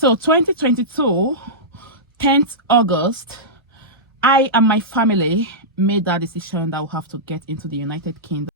So 2022, 10th August, I and my family made that decision that we have to get into the United Kingdom.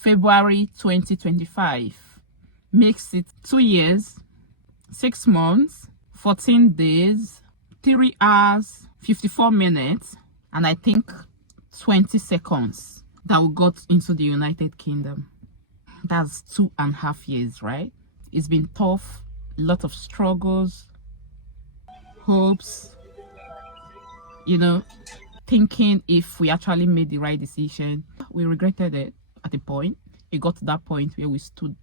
February 2025 makes it 2 years, 6 months, 14 days, 3 hours, 54 minutes, and I think 20 seconds that we got into the United Kingdom. That's 2.5 years, right? It's been tough, a lot of struggles, hopes, thinking if we actually made the right decision. We regretted it at a point. It got to that point where we stood,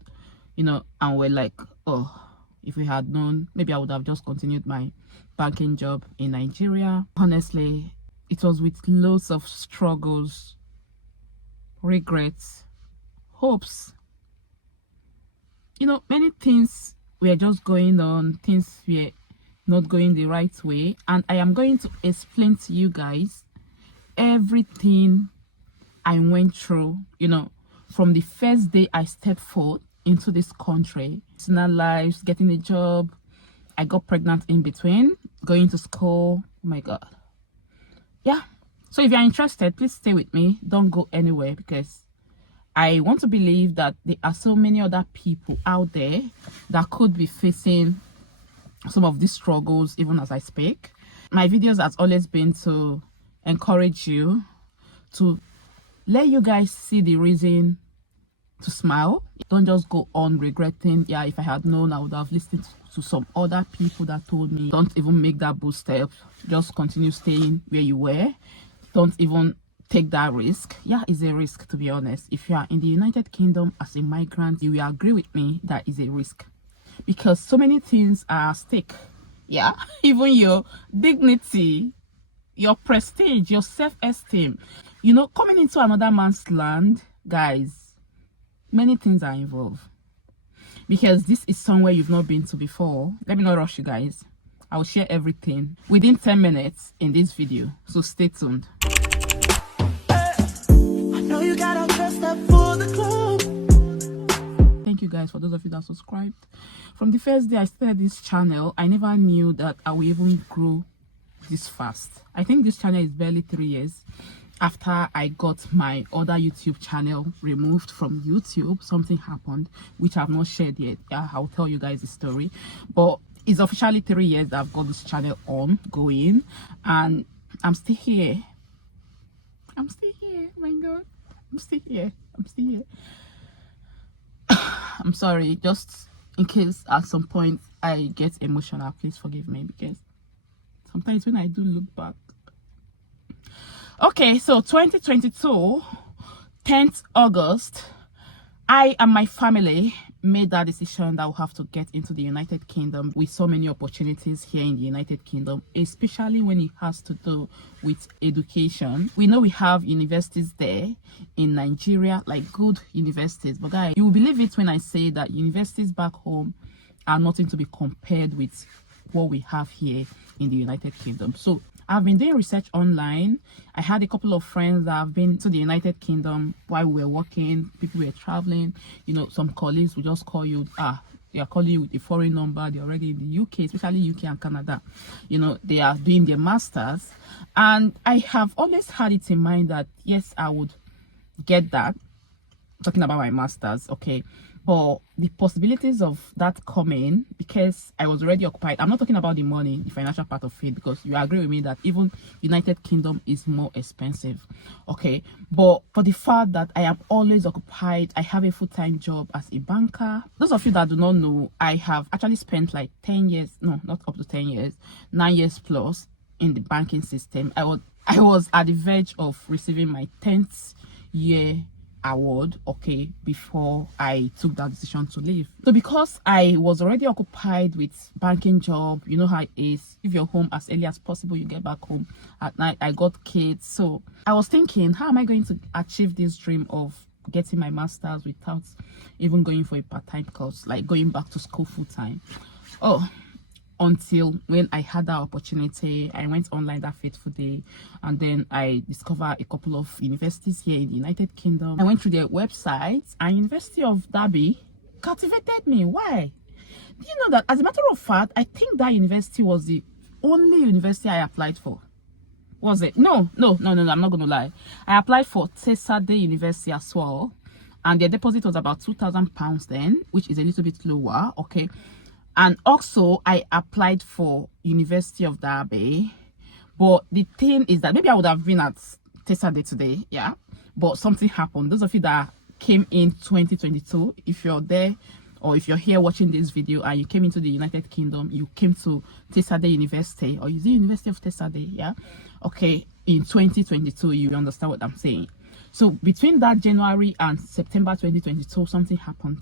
and we're like, oh, if we had known, maybe I would have just continued my banking job in Nigeria. Honestly, it was with loads of struggles, regrets, hopes. Many things were just going on, things were not going the right way, and I am going to explain to you guys everything I went through, from the first day I stepped foot into this country. Personal lives, getting a job, I got pregnant in between, going to school. Oh my God. Yeah. So if you're interested, please stay with me. Don't go anywhere, because I want to believe that there are so many other people out there that could be facing some of these struggles even as I speak. My videos has always been to encourage you, to let you guys see the reason to smile. Don't just go on regretting, yeah, if I had known, I would have listened to some other people that told me don't even make that bold step, just continue staying where you were, don't even take that risk. Yeah, it's a risk, to be honest. If you are in the United Kingdom as a migrant, you will agree with me that is a risk, because so many things are at stake. Yeah, even your dignity, your prestige, your self-esteem. Coming into another man's land, guys, many things are involved, because this is somewhere you've not been to before. Let me not rush you guys. I will share everything within 10 minutes in this video, so stay tuned. I know you got dressed up for the club. Thank you guys for those of you that subscribed. From the first day I started this channel, I never knew that I would even grow this fast. I think this channel is barely 3 years after I got my other YouTube channel removed from YouTube. Something happened which I've not shared yet. Yeah, I'll tell you guys the story, but it's officially 3 years that I've got this channel on going, and I'm still here. I'm still here. Oh my God, I'm still here. I'm sorry, just in case at some point I get emotional, please forgive me, because sometimes when I do look back. Okay, so 2022, 10th August, I and my family made that decision that we have to get into the United Kingdom. We saw many opportunities here in the United Kingdom, especially when it has to do with education. We know we have universities there in Nigeria, like good universities, but guys, you will believe it when I say that universities back home are nothing to be compared with what we have here in the United Kingdom. So I've been doing research online. I had a couple of friends that have been to the United Kingdom while we were working. People were traveling. Some colleagues will just call you, they are calling you with a foreign number. They're already in the UK, especially UK and Canada. They are doing their masters. And I have always had it in mind that, yes, I would get that. Talking about my masters, okay, but the possibilities of that coming, because I was already occupied. I'm not talking about the money, the financial part of it, because you agree with me that even United Kingdom is more expensive, okay, but for the fact that I am always occupied, I have a full-time job as a banker. Those of you that do not know, I have actually spent like 10 years, no, not up to 10 years, 9 years plus in the banking system. I was at the verge of receiving my 10th year award, okay, before I took that decision to leave. So because I was already occupied with banking job, you know how it is, leave your home as early as possible, you get back home at night. I got kids, so I was thinking, how am I going to achieve this dream of getting my master's without even going for a part-time course, like going back to school full-time? Oh, until when I had that opportunity, I went online that fateful day, and then I discovered a couple of universities here in the United Kingdom. I went through their websites, and University of Derby captivated me. Why? Do you know that, as a matter of fact, I think that university was the only university I applied for. Was it? No, I'm not gonna lie. I applied for Teesside University as well, and their deposit was about £2,000 then, which is a little bit lower, okay. And also I applied for University of Derby, but the thing is that maybe I would have been at Teesside today, yeah, but something happened. Those of you that came in 2022, if you're there or if you're here watching this video and you came into the United Kingdom, you came to Teesside University, or is it University of Teesside, yeah, okay, in 2022, you understand what I'm saying. So between that January and September 2022, something happened.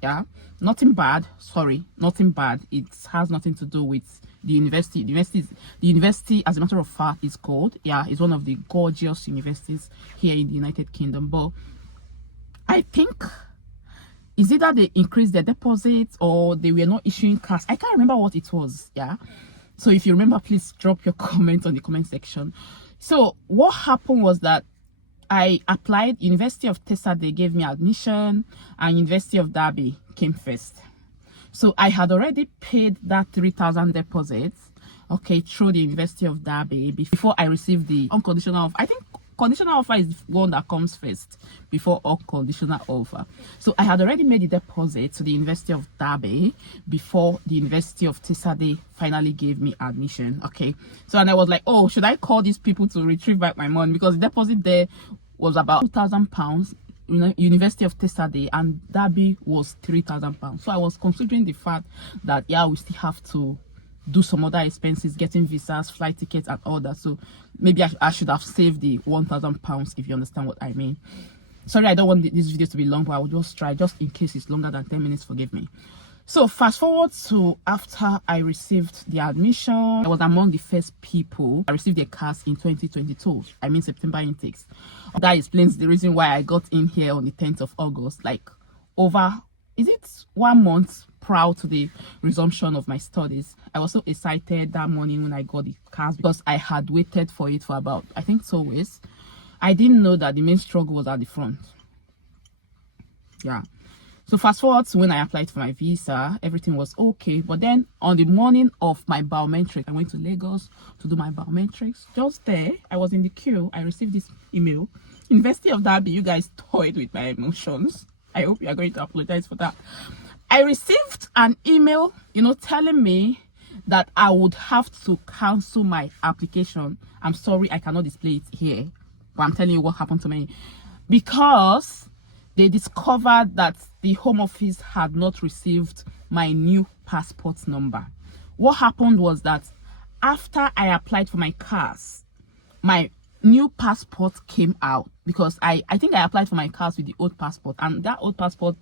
Yeah, nothing bad, sorry, nothing bad. It has nothing to do with the university. The university, as a matter of fact, is called, yeah, it's one of the gorgeous universities here in the United Kingdom. But I think is either they increased their deposits or they were not issuing cash. I can't remember what it was. Yeah, so if you remember, please drop your comment on the comment section. So what happened was that I applied. University of Teesside, they gave me admission, and University of Derby came first. So I had already paid that 3,000 deposits, okay, through the University of Derby before I received the unconditional offer. I think conditional offer is one that comes first before unconditional offer. So I had already made the deposit to the University of Derby before the University of Teesside finally gave me admission, okay. So, and I was like, oh, should I call these people to retrieve back my money, because the deposit there was about £2,000, you know, University of Teesside, and Derby was £3,000. So I was considering the fact that, yeah, we still have to do some other expenses, getting visas, flight tickets and all that. So maybe I should have saved the £1,000, if you understand what I mean. Sorry, I don't want this video to be long, but I will just try, just in case it's longer than 10 minutes, forgive me. So fast forward to after I received the admission, I was among the first people I received their cars in 2022. I mean September intakes. That explains the reason why I got in here on the 10th of August, like over, is it 1 month prior to the resumption of my studies. I was so excited that morning when I got the cars, because I had waited for it for about, I think, 2 weeks. I didn't know that the main struggle was at the front. Yeah. So fast forward to when I applied for my visa, everything was okay. But then on the morning of my biometric, I went to Lagos to do my biometrics. Just there, I was in the queue. I received this email. University of Derby, you guys toyed with my emotions. I hope you are going to apologize for that. I received an email, you know, telling me that I would have to cancel my application. I'm sorry, I cannot display it here, but I'm telling you what happened to me. Because they discovered that the Home Office had not received my new passport number. What happened was that after I applied for my cars, my new passport came out, because I think I applied for my cars with the old passport, and that old passport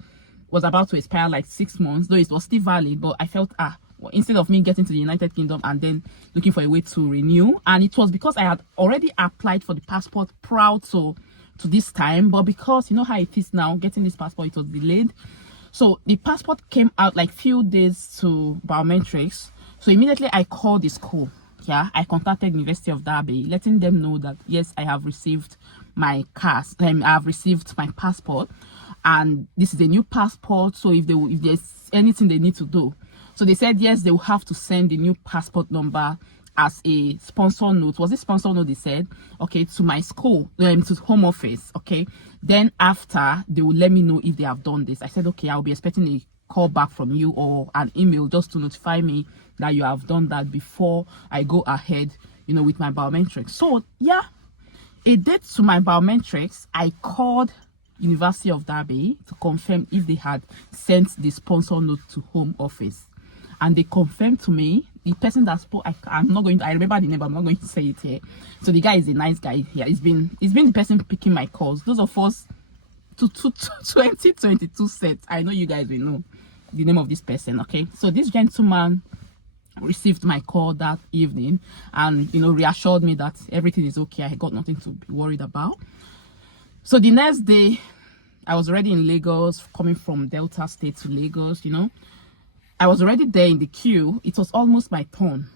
was about to expire like 6 months, though it was still valid. But I felt, well, instead of me getting to the United Kingdom and then looking for a way to renew, and it was because I had already applied for the passport prior to this time, but because you know how it is now, getting this passport, it was delayed. So the passport came out like few days to biometrics. So immediately I called the school. Yeah, I contacted University of Derby, letting them know that yes, I have received my cars. I have received my passport, and this is a new passport. So if there's anything they need to do, so they said yes, they will have to send the new passport number as a sponsor note. Was it sponsor note? They said, okay, to my school, to Home Office. Okay, then after they will let me know if they have done this. I said, okay, I'll be expecting a call back from you or an email just to notify me that you have done that before I go ahead, you know, with my biometrics. So yeah, a date to my biometrics, I called University of Derby to confirm if they had sent the sponsor note to Home Office. and they confirmed to me the person that spoke. I'm not going to, I remember the name, but I'm not going to say it here. So the guy is a nice guy here. He's been the person picking my calls. Those of us to 2022 sets, I know you guys will know the name of this person. Okay, so this gentleman received my call that evening and reassured me that everything is okay. I got nothing to be worried about. So the next day, I was already in Lagos, coming from Delta State to Lagos. I was already there in the queue. It was almost my turn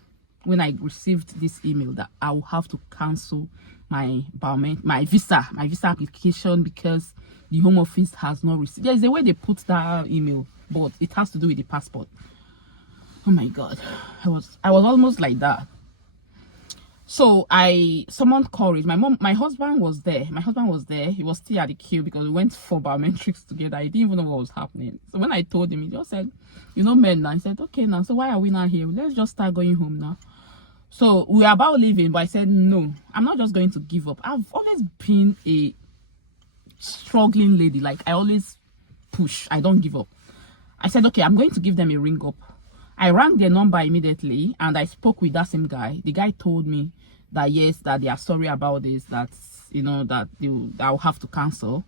when I received this email that I will have to cancel my visa application because the Home Office has not received. There's a way they put that email, but it has to do with the passport. Oh my God, I was almost like that. So I summoned courage. My husband was there. He was still at the queue because we went for biometrics together. I didn't even know what was happening. So when I told him, he just said, men now. I said, okay now, so why are we not here? Let's just start going home now. So we were about leaving, but I said, no, I'm not just going to give up. I've always been a struggling lady. Like, I always push. I don't give up. I said, okay, I'm going to give them a ring up. I rang their number immediately and I spoke with that same guy. The guy told me that yes, that they are sorry about this, that that I'll have to cancel.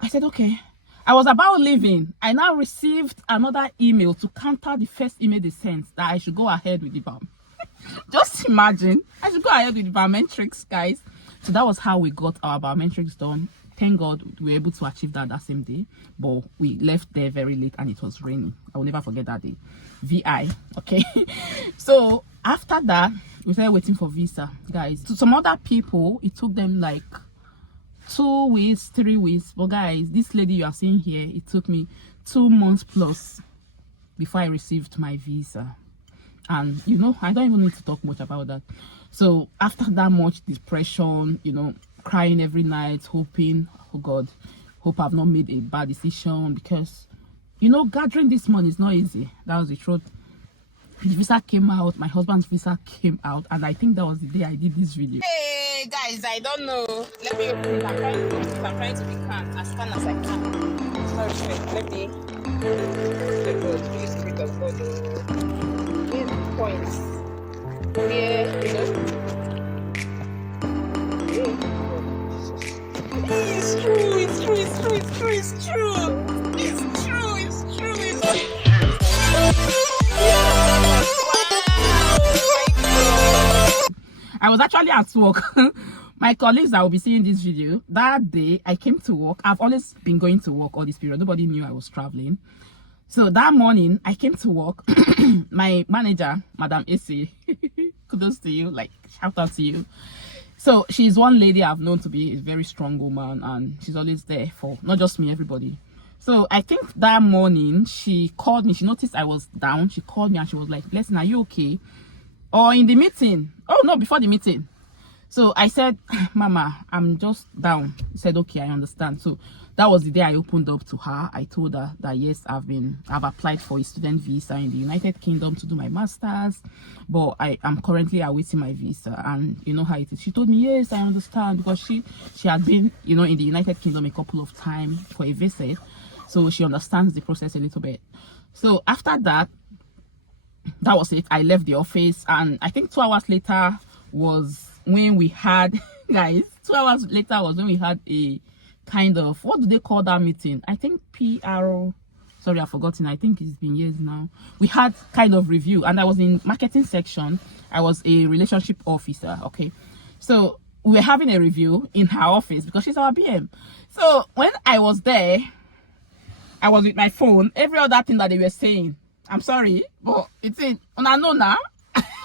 I said, okay. I was about leaving. I now received another email to counter the first email they sent that I should go ahead with the BAM. Just imagine, I should go ahead with the biometrics, guys. So that was how we got our biometrics done. Thank God we were able to achieve that same day, but we left there very late and it was raining. I will never forget that day. VI, okay. So after that, we started waiting for visa, guys. To some other people, it took them like 2 weeks, 3 weeks. But guys, this lady you are seeing here, it took me 2 months plus before I received my visa. And I don't even need to talk much about that. So after that much depression, crying every night, hoping, oh God, hope I've not made a bad decision, because gathering this money is not easy. That was the truth. His visa came out, my husband's visa came out, and I think that was the day I did this video. Hey guys, I don't know. Let me open it. I'm trying to be calm as I can. Sorry, let me. Please, Spirit of God. These points here, It's true. I was actually at work. My colleagues that will be seeing this video, that day I came to work. I've always been going to work all this period. Nobody knew I was traveling. So that morning I came to work. My manager, Madam AC, kudos to you, like shout out to you. So she's one lady I've known to be a very strong woman, and she's always there for not just me, everybody. So I think that morning she called me. She noticed I was down. She called me and she was like, "Blessing, are you okay?" Or in the meeting. Oh no, before the meeting. So I said, "Mama, I'm just down." She said, "Okay, I understand." So that was the day I opened up to her. I told her that yes, I've applied for a student visa in the United Kingdom to do my master's, but I am currently awaiting my visa. And you know how it is. She told me, yes, I understand, because she had been in the United Kingdom a couple of times for a visit, so she understands the process a little bit. So after that was it. I left the office, and I think 2 hours later was when we had guys 2 hours later was when we had a kind of, what do they call that meeting? I think PR, sorry, I've forgotten. I think it's been years now. We had kind of review, and I was in marketing section. I was a relationship officer, okay? So we were having a review in her office because she's our BM. So when I was there, I was with my phone. Every other thing that they were saying, I'm sorry, but it's in Onanona.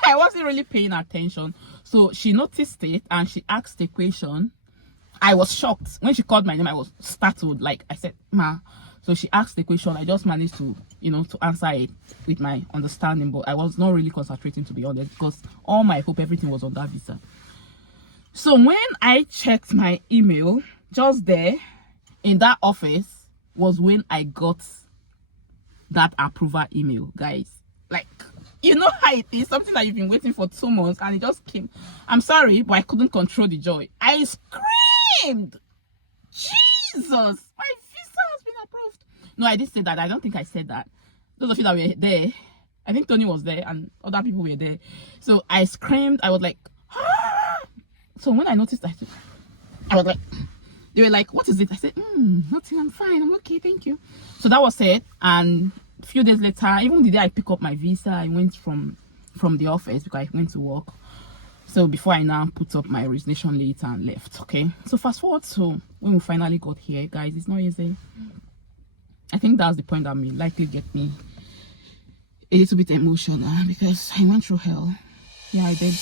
I wasn't really paying attention. So she noticed it and she asked a question. I was shocked. When she called my name, I was startled. Like I said, "Ma." So she asked the question. I just managed to, to answer it with my understanding, but I was not really concentrating, to be honest, because all my hope, everything was on that visa. So when I checked my email, just there in that office was when I got that approval email, guys. Like, you know how it is, something that you've been waiting for 2 months and it just came. I'm sorry, but I couldn't control the joy. I screamed, Jesus, my visa has been approved. No, I didn't say that. I don't think I said that. Those of you that were there, I think Tony was there and other people were there. So I screamed. I was like, ah! So when I noticed, I was like, they were like, what is it? I said, nothing, I'm fine, I'm okay, thank you. So that was it. And a few days later, even the day I picked up my visa, I went from the office because I went to work. So before I now put up my resignation letter and left. Okay, so fast forward to when we finally got here, guys. It's not easy. I think that's the point that may likely get me a little bit emotional because I went through hell. Yeah, I did.